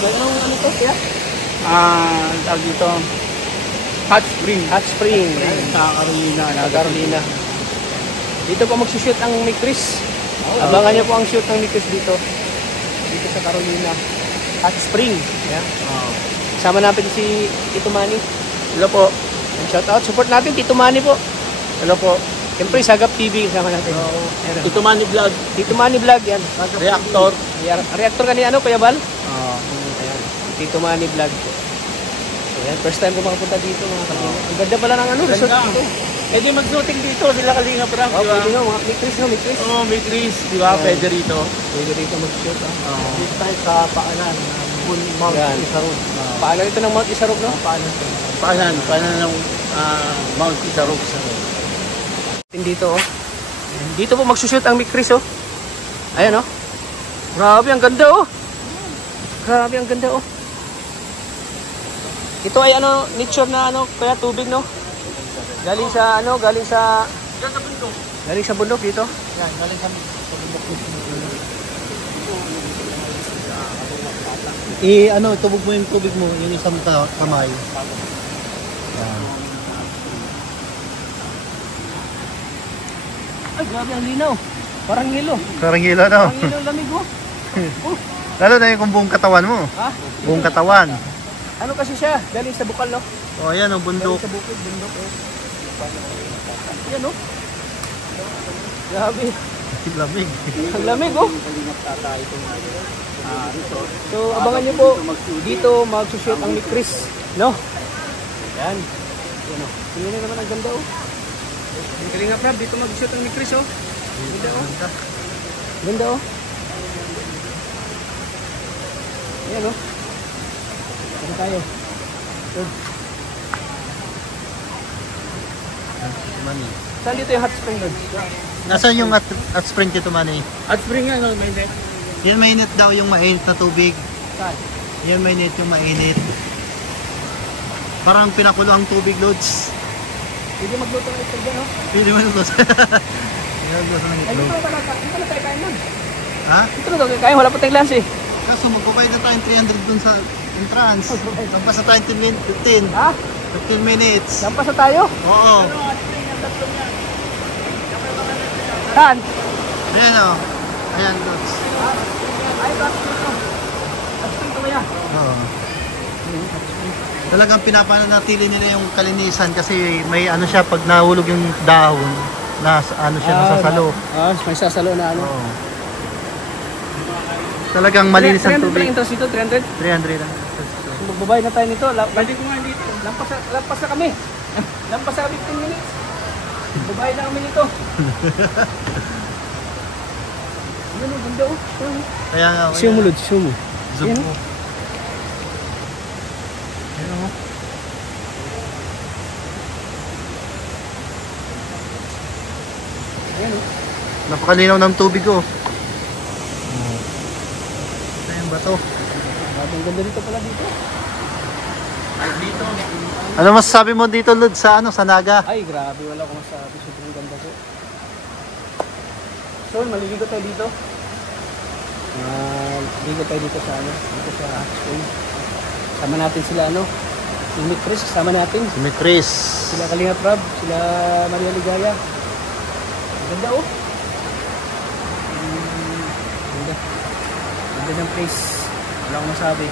Anong ano to kaya? Tawag dito, Hot Spring. Hot Spring. Sa Carolina. Carolina. Dito po magsushoot ang Mick Chris. Abangan niyo po ang shoot ng Mick Chris dito. Dito sa Carolina. Hot Spring. Yeah. Sama natin si Tito Manny. Hello po. Shout out. Support natin Tito Manny po. Hello po. Siyempre Sagap TV kasama natin. Tito Manny Vlog. Tito Manny Vlog yan. Reactor. Reactor kanina ano, Kuya Bal? Ayan. Tito Manny Vlog. Ayan, first time ko makapunta dito mga kanina. Ang ganda pala ng ano, resort dito. Eh di mag-shooting dito, sila Kalinga Prang, di ba? Pwede nga, Mick Chris no, Mick Chris. Oo, may Chris, di ba? Pwede rito. Pwede rito mag-shoot. Dito tayo sa paanan, Mount Isarog. Paanan ito ng Mount Isarog, no? Paanan ng Mount Isarog. Dito, oh. Dito po magsushoot ang Mick Chris, oh. Ayan, oh. Grabe, ang ganda, oh. Grabe, ang ganda, oh. Ito ay ano, nature na ano, kaya tubig, no? Galing sa ano, galing sa bundok. Galing sa bundok dito. Yan, galing sa bundok. Ano, tubog mo yung tubig mo, yung isang kamay. Yan. Ay, grabe ang linaw. Parang hilo. Parang hilo, no? Parang hilo, lamig, oh. Lalo na yung kung buong katawan mo. Ha? Buong katawan. Ano kasi siya? Galing sa bukal, no? O, ayan, o, bundok. Galing sa bukid, bundok, oh. Yan, oh. Grabe. Lamig. Ang lamig, oh. So, abangan nyo po. Dito magsushoot ang Mick Chris, no? Yan. Yan, oh. Tingnan na naman ang ganda, oh. Ang galing nga, Prab. Dito magsushoot ang Mick Chris, oh. Ganda, oh. Ganda, oh. Yan, oh. Ano tayo? Manny. Saan dito yung hot spring, Lods? Nasaan yung at spring dito, Manny? At spring nga, no, may net. Yan, mainit daw yung mainit na tubig. Saan? Yan, mainit yung mainit. Parang pinakulo ang tubig, Lods. Pwede magluto ng itlog dyan, oh. Pwede mo yung Lods. Yan, Lods ng Ay, itlog. dito na tayo kain, Lods. Ha? Dito na tayo kain, wala pa tayong lunch, eh. Kaso magpapayad na tayong 300 dun sa entrance. Lampas na tayong 15 Ha? 15 minutes. Lampas na tayo? Oo. Saan? Ayan, o. Ayan, Lods. Ay, hot spring to kaya. Oo. Talagang pinapanatili nila yung kalinisan kasi may ano siya pag nahulog yung dahon na ano siya nasasalo. May sasalo na ano. Oo. Talagang malinis ang 300 tubig. pa lang interest dito, 300. 300 lang. Magbabayad na tayo nito. Balik mo nga dito. lampas na kami. Lampas na kami 15 minutes. Babayad na kami nito. Ano, ganda oh. Kaya nga. Siyo mo, Lod. Siyo mo. Zoom Ayan, mo. Ayan o. Ayan oh. Napakalinaw ng tubig oh. Ayan ba to? Ang ganda dito pala dito. Ano masasabi mo dito, Lod, sa ano, sa Naga? Ay, grabe. Wala akong masabi. Sobrang ganda ko. So, maliligo tayo dito. Maliligo tayo dito sa ano. Dito sa hot spring. Sama natin sila ano. Si Chris, sama natin. Si Chris. Sila Kalinga Prab. Sila Maria Ligaya. Ang ganda oh. Ganda. Ganda ng place. Wala akong masabi.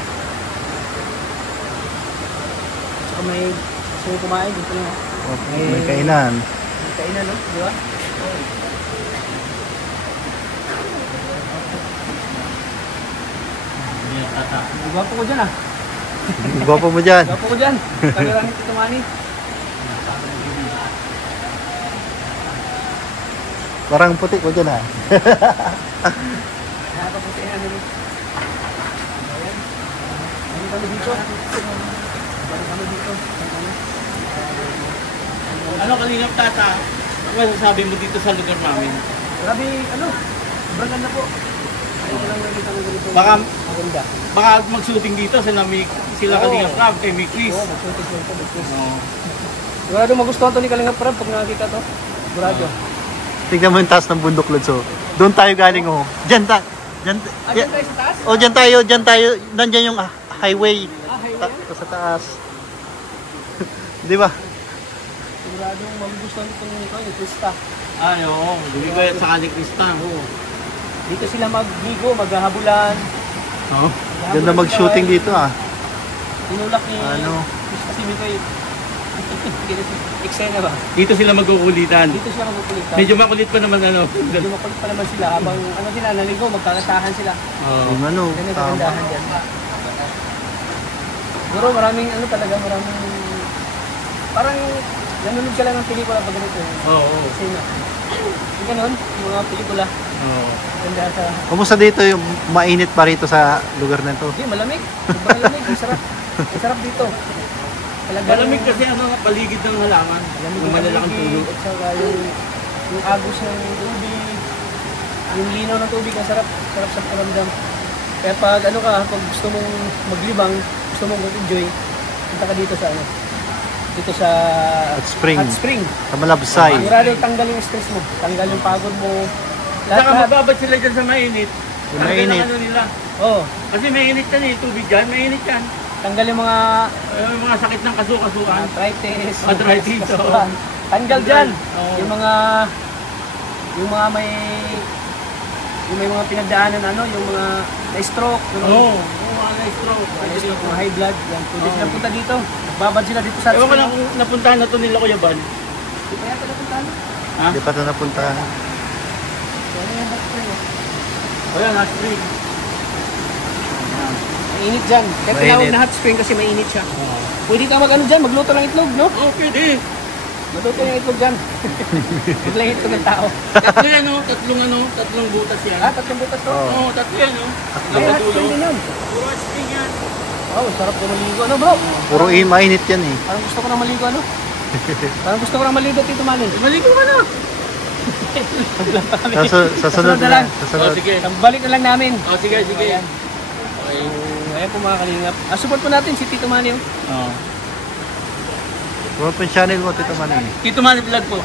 Tsaka may gusto ko kumain dito na. May kainan. May kainan no? Di ba? Gwapo ko dyan ah. Gwapo mo dyan. Gwapo ko dyan. Kamera ni Tito Manny. Parang puti ko dyan ah. Nakakaputi na nila. Ayan. Ano kami dito? Ano kami dito? Ano Kalingap Tata? Ano masasabi mo dito sa lugar namin? Grabe, ano? Sobrang ganda po. Ayun lang nakita ko ganito. Maganda. Baka mag-shooting dito sila Oo. Kalingap Prab kay may Chris. Oo, magsutis lang ito. Oo. Sigurado magustuhan to ni Kalinga Prab pag nakakita to. Sigurado. Tignan mo yung taas ng bundok, Lod. So, doon tayo galing oh. Dyan ta. Dyan, Diyan tayo sa taas? oh, dyan tayo. Nandyan yung highway. Highway yan? Sa taas. Di ba? Sigurado magugustuhan itong ni Krista. Ay, oo. Hindi ko yan sa Kaling Krista. Oo. Dito sila magligo, maghahabulan. Oo. Ganda mag-shooting dito ah. Tinulak ni Ano? kasi may kayo. Eksena ba? Dito sila magkukulitan. Dito sila magpupulitan. Medyo makulit pa naman ano. Medyo makulit pa naman sila habang ano sila naligo, magkakatahan sila. Oo. Yung ano, Ganyan tama. kagandahan dyan. Pero maraming ano talaga, maraming parang nanonood ka lang ng pelikula pag ganito. Oo. Eksena. Yung ganun, yung mga pelikula. Oo. Ganda sa... Kumusta dito yung mainit pa rito sa lugar na to? Hindi, malamig. Sobrang lamig. Masarap. Masarap dito. Talagang- Malamig kasi ano nga paligid ng halaman. Malamig Yung malalaking tulog. At saka yung agos ng tubig, yung linaw ng tubig, ang sarap. Sarap sa pakiramdam. Kaya pag ano ka, pag gusto mong maglibang, gusto mong mag-enjoy, punta ka dito sa ano. Dito sa Hot Spring. Hot Spring. Sa Malabsay. Sigurado tanggal yung stress mo, tanggal yung pagod mo. Saka Lahat. mababad sila dyan sa mainit. Yung mainit. Ano nila. Oh, Kasi mainit yan eh. Tubig dyan, mainit yan. tanggal yung mga Yung mga sakit ng kasukasuan. arthritis. Arthritis, oo. kasuhan. Tanggal dyan. Oo. Yung mga may mga pinagdaanan ano, yung mga na-stroke, Oo. Yung mga na-stroke. mga high blood, yan. Pwede silang punta dito. Babad sila dito sa Ewan ko lang kung napuntahan na to nila Kuya Bal. Di pa yata napuntahan. Ha? Hindi pa ito napuntahan. Ano yung hot spring? O yan, hot spring. Mainit dyan. Kaya Mainit. tinawag na hot spring kasi mainit siya. Pwede ka mag-ano dyan, magluto ng itlog, no? Oo, pwede. Magluto ng itlog dyan. Maglang itlog ng tao. Tatlo yan o. Tatlong butas yan. Ah, tatlong butas to. Oo. Oo, tatlo yan o. Ay, hot spring din yun. Puro hot spring yan. Oh, sarap na maligo. Ano bro? Puro mainit yan eh. Parang gusto ko na maligo, ano? Parang gusto ko na maligo, Tito Manny. Maligo ka na. Sasunod na lang. O, Sasunod. sige. Balik na lang namin. O, sige, sige. Ayan. Okay. Ayan po mga kalingap. Support po natin si Tito Manny. Oh. Oo. Puro pa yung channel mo, Tito Manny. Tito Manny Vlog po.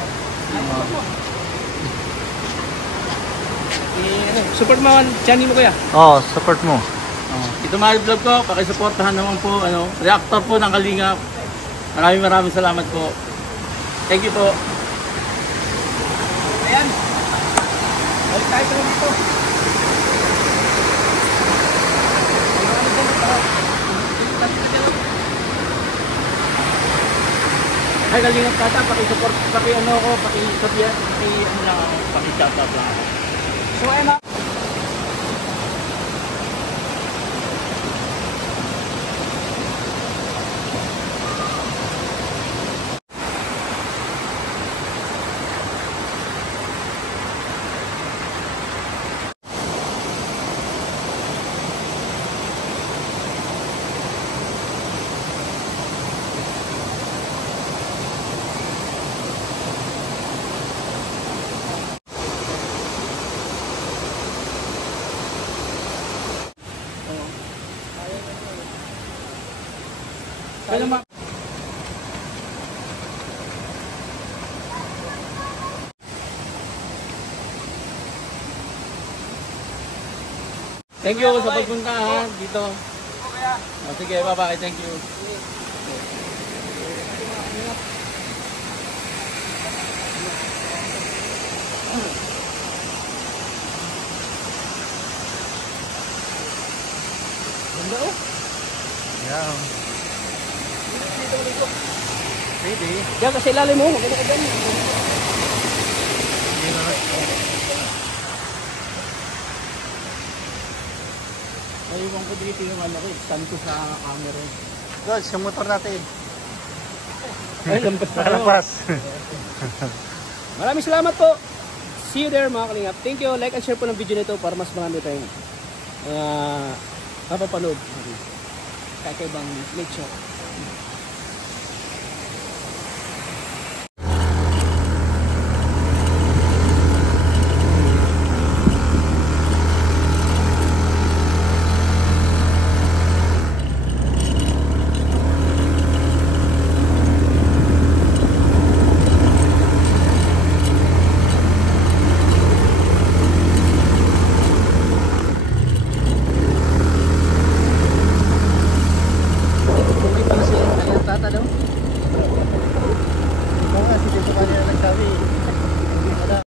Support mo ang channel mo kuya. Oo, support mo. Tito Manny Vlog po. Pakisuportahan naman po. Reactor po ng Kalingap. Maraming salamat po. Thank you po. Ayan. Balik tayo sa dito. Ay, Kalingap Tata. Pakisupport. Paki-ano ko. Paki-sabihan. Paki-ano lang ako. Paki-shout out lang ako. So ayun na. Thank you sa pagpunta ha, dito. Sige, bye-bye. Thank you. Ganda oh. Yeah. Pwede. Diyan kasi ilalim mo. Maganda ka dyan. Naiwan ko dito yung ano ko, stand ko sa camera. Guys, yung motor natin. Ay, lampas pa kayo. Nakalampas. Maraming salamat po. See you there mga kalingap. Thank you. Like and share po ng video nito para mas marami tayong mapapanood. Kakaibang nature. Oo nga, si Tito kanina nagsabi,